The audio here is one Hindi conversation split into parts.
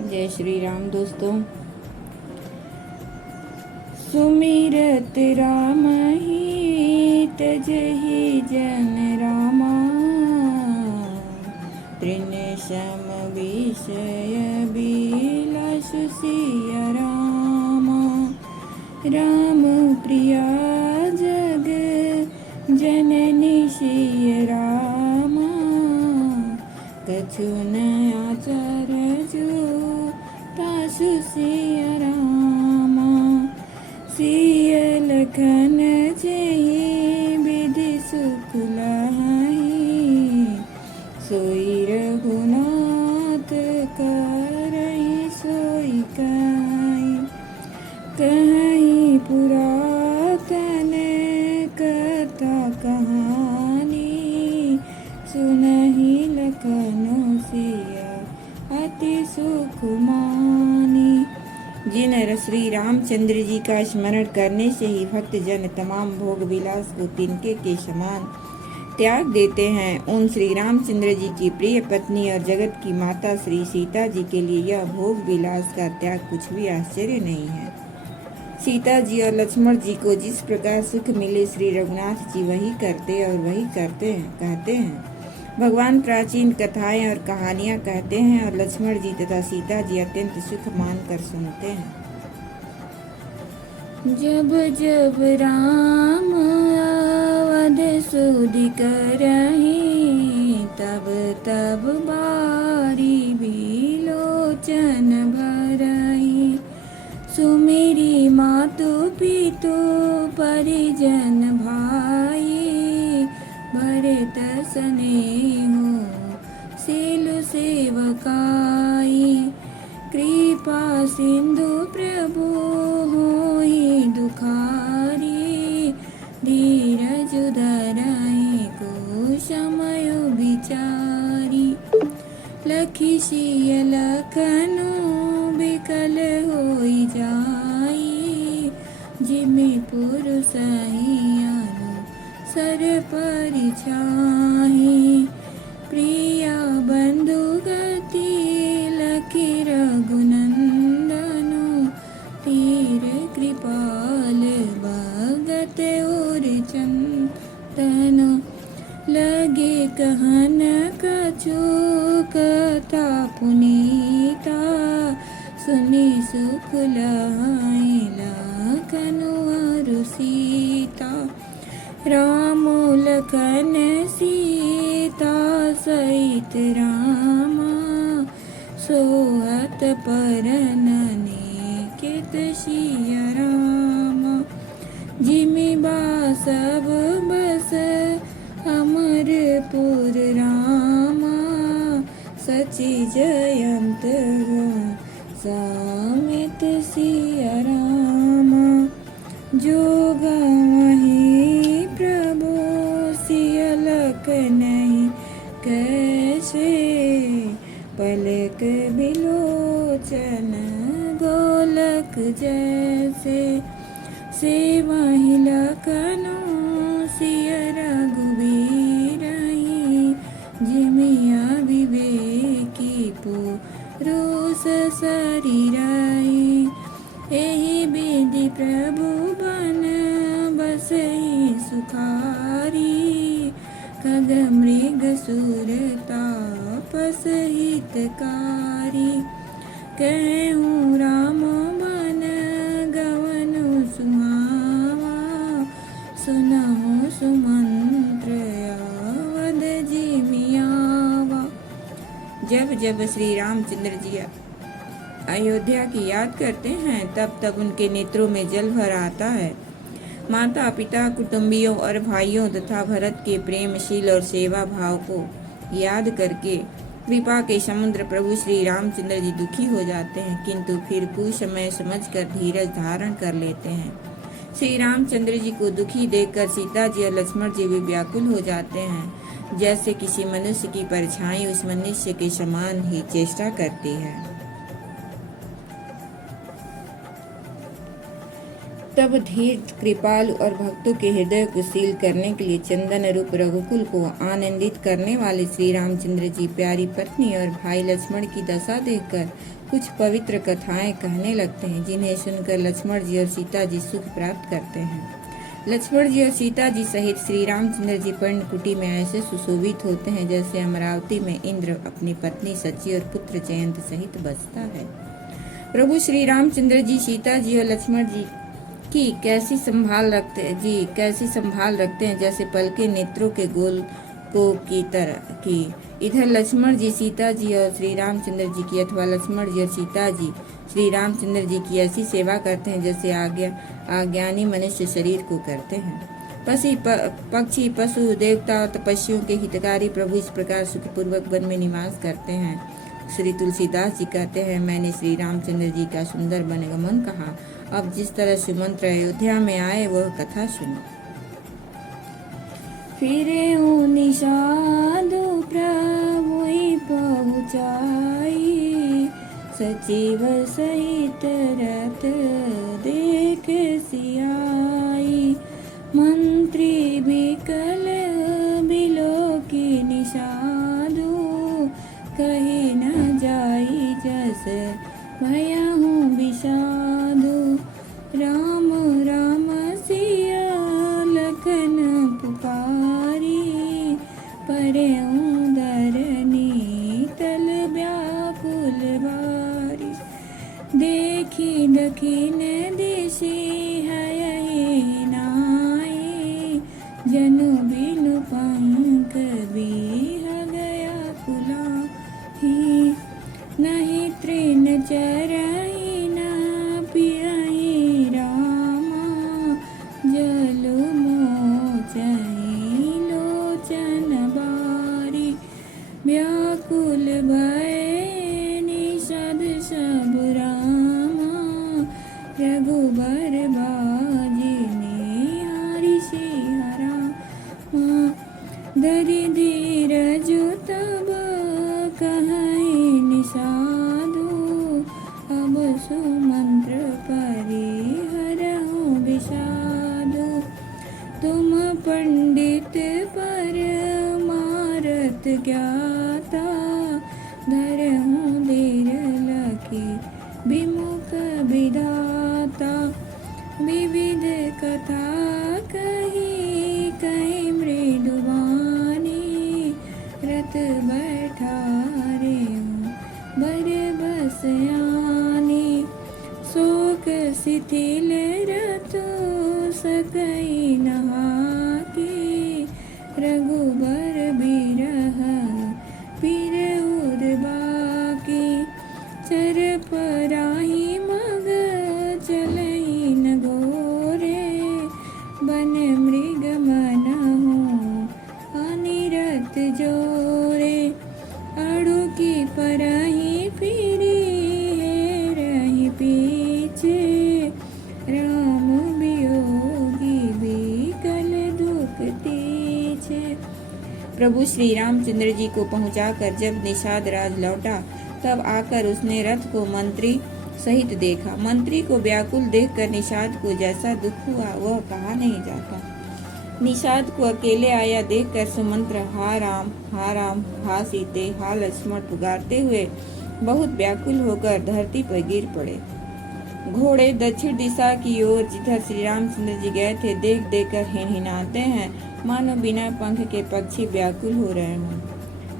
जय श्री राम दोस्तों। सुमिरत राम ही तजहि जन रामा, तृण सम विषय बिलासु सिया रामा। राम प्रिया जग जननी सिया रामा, कछु न आचार जो तासु सिया रामा। सिया लखन जहि विधि सुख लहि, सोई रघुनाथ करहि सोई काई। कहीं पुरातन कथा कहानी, सुनहि लखन सिया अति सुख मानी। जिन श्री रामचंद्र जी का स्मरण करने से ही भक्त जन तमाम भोग विलास को तिनके के समान त्याग देते हैं, उन श्री रामचंद्र जी की प्रिय पत्नी और जगत की माता श्री सीता जी के लिए यह भोग विलास का त्याग कुछ भी आश्चर्य नहीं है। सीता जी और लक्ष्मण जी को जिस प्रकार सुख मिले, श्री रघुनाथ जी वही करते और वही कहते हैं। भगवान प्राचीन कथाएं और कहानियां कहते हैं और लक्ष्मण जी तथा सीता जी अत्यंत सुख मानकर सुनते हैं। जब जब राम अवध सुधि करहि, तब तब बारी बिलोचन भरहि। सुमिरी मातु पितु परिजन भाई, भरत स्नेहु सीलु सेवकाई। कृपा सिंधु प्रभु होई दुखारी, धीरज धरहि कुसमय विचारी। लखि सिय लखनु बिकल होई जाई, जिमि पुरुष सर परिछाहि। प्रिया बंधु गति लखि रघुनंदनु, तीर कृपाल भगत और चंदन। लगे कहन कछु कथा पुनीता, सुनि सुख लहि लखन और सीता। राम लखन सीता सहित रामा, सोहत परन अनेकित सिया रामा। जिमि बासव बस अमरपुर रामा, सचि जयंत समेत सिया रामा। जो गावहि प्रभु सिया लखनहि, कैसे पलक बिलोचन गोलक जैसे। सेवहि लखनु सिया रघुवीरहि, जिमि अविवेकी पुरुष शरीरहि। एहि विधि प्रभु बन बसहि सुखारी, खग मृग सुर तापस हितकारी। कहूँ राम बन गवनु सुहावा, सुनहु सुमंत्र आवद जिमि आवा। जब जब श्री रामचंद्र जी अयोध्या की याद करते हैं, तब तब उनके नेत्रों में जल भर आता है। माता पिता कुटुंबियों और भाइयों तथा भरत के प्रेमशील और सेवा भाव को याद करके कृपा के समुद्र प्रभु श्री रामचंद्र जी दुखी हो जाते हैं, किंतु फिर कुछ समय समझकर धीरज धारण कर लेते हैं। श्री रामचंद्र जी को दुखी देखकर सीता जी और लक्ष्मण जी भी व्याकुल हो जाते हैं। जैसे किसी मनुष्य की परछाई उस मनुष्य के समान ही चेष्टा करती है। तब धीर कृपालु और भक्तों के हृदय को सील करने के लिए चंदन रूप रघुकुल को आनंदित करने वाले श्री रामचंद्र जी प्यारी पत्नी और भाई लक्ष्मण की दशा देखकर कुछ पवित्र कथाएं कहने लगते हैं, जिन्हें सुनकर लक्ष्मण जी और सीता जी सुख प्राप्त करते हैं। लक्ष्मण जी और सीता जी सहित श्री रामचंद्र जी पर्णकुटी में ऐसे सुशोभित होते हैं जैसे अमरावती में इंद्र अपनी पत्नी सची और पुत्र जयंत सहित बसता है। प्रभु श्री रामचंद्र जी सीता जी और लक्ष्मण जी की कैसी संभाल रखते हैं जैसे पलके नेत्रों के गोल को की तरह की। इधर लक्ष्मण जी सीता जी और श्री रामचंद्र जी की अथवा लक्ष्मण जी और सीता जी श्री रामचंद्र जी की ऐसी सेवा करते हैं जैसे अज्ञानी मनुष्य शरीर को करते हैं। पक्षी पशु देवता और तपस्वियों के हितकारी प्रभु इस प्रकार सुखपूर्वक वन में निवास करते हैं। श्री तुलसीदास जी कहते हैं, मैंने श्री रामचंद्र जी का सुंदर वनगमन कहा। अब जिस तरह सुमंत्र अयोध्या में आए वह कथा सुनो। फिरे निषादु प्रभु पहुँचाई, सचिव सहित रथ देख सियाई। मंत्री बिकल बिलोकी निषादु, कहे न जाई जस भयहु विषादु। राम राम सिया लखन पुकारी, परेउ धरनी तल व्याकुल बारी। देखी दखिन दिशि हयहि नाई, जनु बिनु पंख बिह गया कुलाही। नहीं तृण चरहि न पियहि रामा, जलु मोचहि लोचन बारी। व्याकुल भय निषाद सब रामा, रघुबर बाजिनी हरि सिया। धरि धीरज तब कहि निषादु, अब सुमंत्र परिहरहु विषादु। तुम पंडित परमारथ ज्ञाता, धरहु धीर लखी विमुख विधाता। विविध कथा कही कही मृदुवानी, रथ बैठारे बर बसयानी। शोक शिथिल रथ सकई नहाके, रघुबर बिरह पीर उर्बाके। चर पराही मग चलई न घोरे, बन मृग मनहु अनिरत जोरे। अड़ुकी परही फिरी हेरहि पीछे, राम वियोगी बिकल दुख तीछे। प्रभु श्री रामचंद्र जी को पहुंचाकर जब निषाद राज लौटा, तब आकर उसने रथ को मंत्री सहित देखा। मंत्री को व्याकुल देखकर निषाद को जैसा दुख हुआ वह कहा नहीं जाता। निषाद को अकेले आया देखकर सुमंत्र हा राम हा सीते हा लक्ष्मण पुकारते हुए बहुत व्याकुल होकर धरती पर गिर पड़े। घोड़े दक्षिण दिशा की ओर जिधर श्री रामचंद्र जी गए थे देख कर हिनहिनाते हैं, मानो बिना पंख के पक्षी व्याकुल हो रहे हों।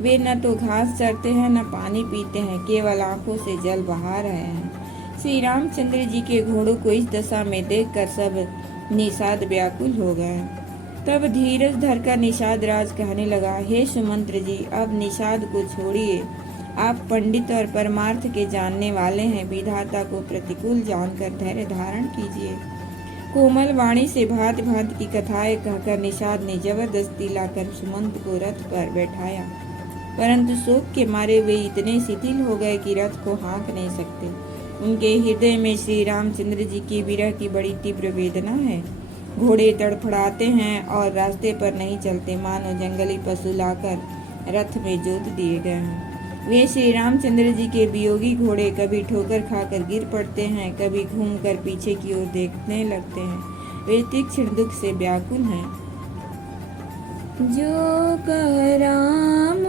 वे न तो घास चरते हैं न पानी पीते हैं, केवल आंखों से जल बहा रहे हैं। श्री रामचंद्र जी के घोड़ों को इस दशा में देखकर सब निषाद व्याकुल हो गए। तब धीरज धरकर निषाद राज कहने लगा, हे सुमंत्र जी, अब निषाद को छोड़िए। आप पंडित और परमार्थ के जानने वाले हैं, विधाता को प्रतिकूल जानकर धैर्य धारण कीजिए। कोमल वाणी से भांति भांति की कथाएं कहकर निषाद ने जबरदस्ती लाकर सुमंत को रथ पर बैठाया, परंतु शोक के मारे वे इतने शिथिल हो गए कि रथ को हाँक नहीं सकते। उनके हृदय में श्री रामचंद्र जी की विरह की बड़ी तीव्र वेदना है। घोड़े तड़फड़ाते हैं और रास्ते पर नहीं चलते, मानो जंगली पशु लाकर रथ में जोत दिए गए हैं। वे श्री रामचंद्र जी के वियोगी घोड़े कभी ठोकर खाकर गिर पड़ते हैं, कभी घूमकर पीछे की ओर देखने लगते हैं। वे तीक्ष्ण दुख से व्याकुल हैं। जो कह राम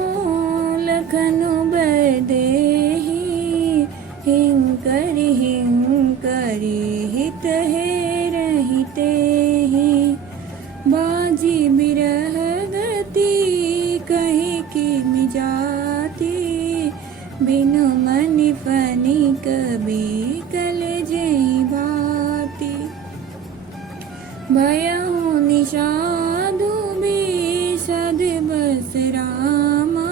लखन बदेहि, हिंकरि हित है रहते ही, बाजी बिरह गति कहीं की मिजाती, बिनु मनि फनि कभी कलेजे भाती, भयहु निषादु विषद बस रामा,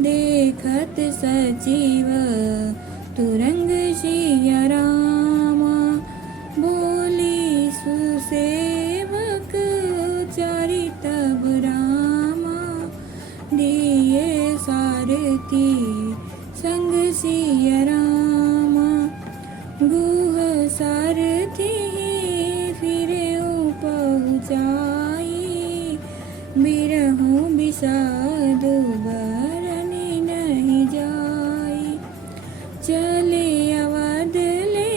देखत सचिव तुरंग सिया रामा, बोली सुसेवक चरितब रामा, दिए सारथी संग सिया रामा, गुह सारथी फिरे पहुँचाई, बिरहु विषाद बरनि नहीं जाई, चले अवध ले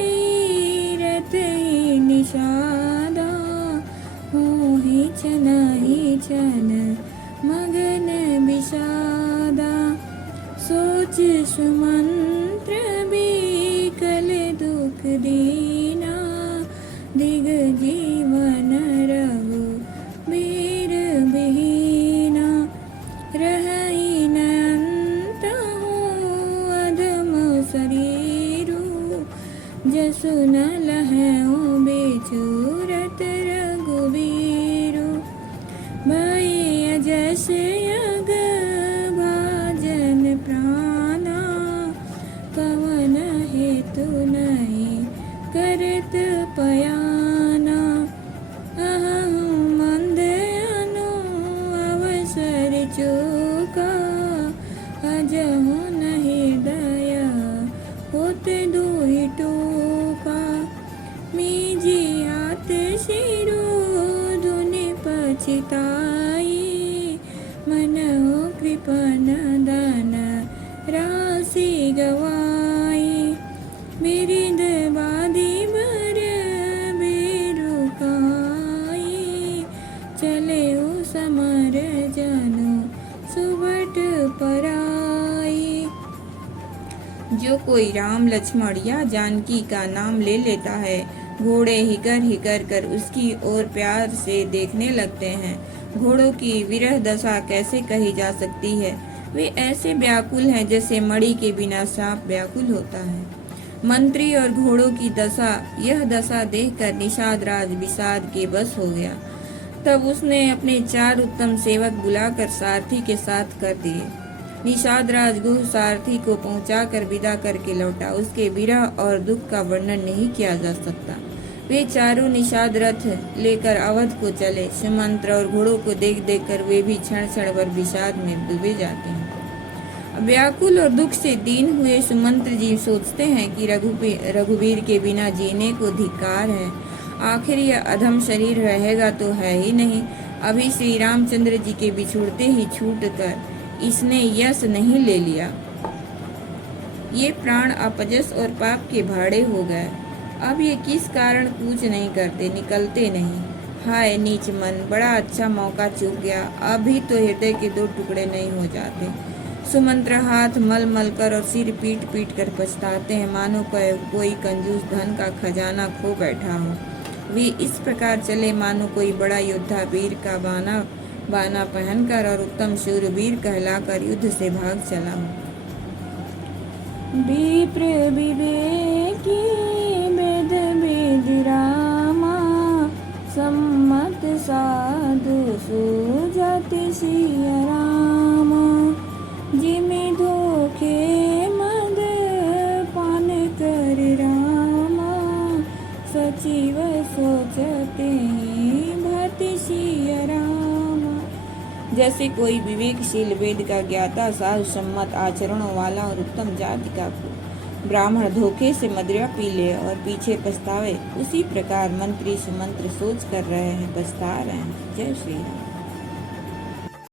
रथ ही निषादा, होहि छन मगन विषादा, सोच सुमंत्र बिकल दुख दीना, दिग जीवन रघु वीर बिहीना, रही न अंत हो अधम शरीरु, जसु न लहऊ बेचूरत रघुवीरु, भय अजस यग भाजन प्राणा, कवन हेतु नहीं करत पयाना, अहं मंद अनु अवसर चूका, अजहु नहीं दया होत दुहि टूका, मीजियात शिरो धुनि पछिताई, मनहु कृपण दान राशि गवाई, बिरिद बादी बर बेरुकाई, चले ओ समर जनु सुबट पराई। जो कोई राम लक्ष्मण या जानकी का नाम ले लेता है, घोड़े हिकर कर उसकी ओर प्यार से देखने लगते हैं। घोड़ों की विरह दशा कैसे कही जा सकती है? वे ऐसे व्याकुल हैं जैसे मणि के बिना सांप व्याकुल होता है। मंत्री और घोड़ों की दशा, यह दशा देखकर निषाद राज विषाद के बस हो गया। तब उसने अपने 4 उत्तम सेवक बुलाकर सारथी के साथ कर दिए। निषाद राज गुह सारथी को पहुंचाकर विदा करके लौटा। उसके विरह और दुख का वर्णन नहीं किया जा सकता। वे चारों निषाद रथ लेकर अवध को चले। सुमंत्र और घोड़ों को देख देख कर वे भी क्षण क्षण भर विषाद में डूबे जाते हैं। व्याकुल और दुख से दीन हुए सुमंत्र जी सोचते हैं कि रघुवीर के बिना जीने को धिक्कार है। आखिर यह अधम शरीर रहेगा तो है ही नहीं। अभी श्री रामचंद्र जी के बिछुड़ते ही छूटकर इसने यश नहीं ले लिया। ये प्राण अपजस और पाप के भाड़े हो गए। अब ये किस कारण कूच नहीं करते, निकलते नहीं। हाय नीच मन, बड़ा अच्छा मौका चूक गया। अभी तो हृदय के 2 टुकड़े नहीं हो जाते। सुमंत्र हाथ मल मल कर और सिर पीट पीट कर पछताते हैं, मानो कोई कंजूस धन का खजाना खो बैठा हो। वे इस प्रकार चले मानो कोई बड़ा योद्धा वीर का बाना पहनकर और उत्तम शूरवीर कहलाकर युद्ध से भाग चला हो। विप्र विवेकी वेद वेद रामा, सम्मत साधु सुजति सिया रामा। जिमि धोखे मद पान कर रामा, सचिव सोचते भति सिया रामा। जैसे कोई विवेकशील वेद का ज्ञाता, साधु सम्मत आचरणों वाला और उत्तम जाति का ब्राह्मण धोखे से मदिरा पी ले और पीछे पछतावे, उसी प्रकार मंत्री सुमंत्र सोच कर रहे हैं, पछता रहे हैं। जय श्री राम।